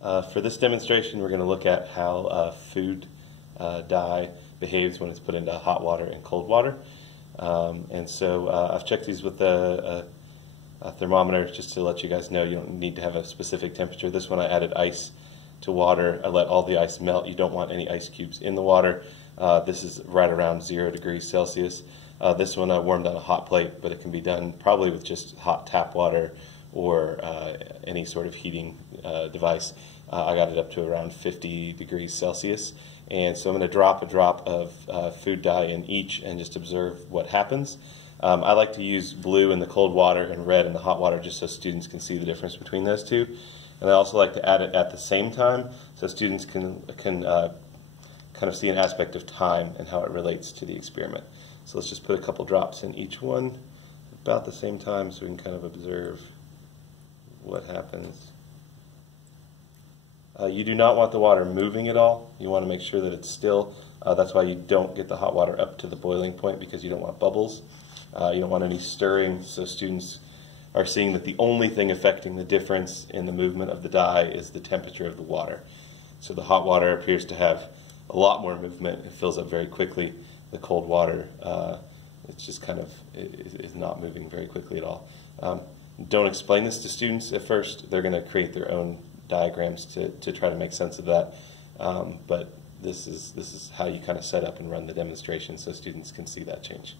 For this demonstration, we're going to look at how food dye behaves when it's put into hot water and cold water. I've checked these with a thermometer just to let you guys know you don't need to have a specific temperature. This one I added ice to water. I let all the ice melt. You don't want any ice cubes in the water. This is right around 0 degrees Celsius. This one I warmed on a hot plate, but it can be done probably with just hot tap water or any sort of heating device. I got it up to around 50 degrees Celsius. And so I'm going to drop a drop of food dye in each and just observe what happens. I like to use blue in the cold water and red in the hot water just so students can see the difference between those two. And I also like to add it at the same time so students can kind of see an aspect of time and how it relates to the experiment. So let's just put a couple drops in each one about the same time so we can kind of observe what happens. You do not want the water moving at all. You want to make sure that it's still. That's why you don't get the hot water up to the boiling point, because you don't want bubbles. You don't want any stirring, so students are seeing that the only thing affecting the difference in the movement of the dye is the temperature of the water. So the hot water appears to have a lot more movement. It fills up very quickly. The cold water, it's just kind of is not moving very quickly at all. Don't explain this to students at first. They're going to create their own diagrams to try to make sense of that. But this is how you kind of set up and run the demonstration so students can see that change.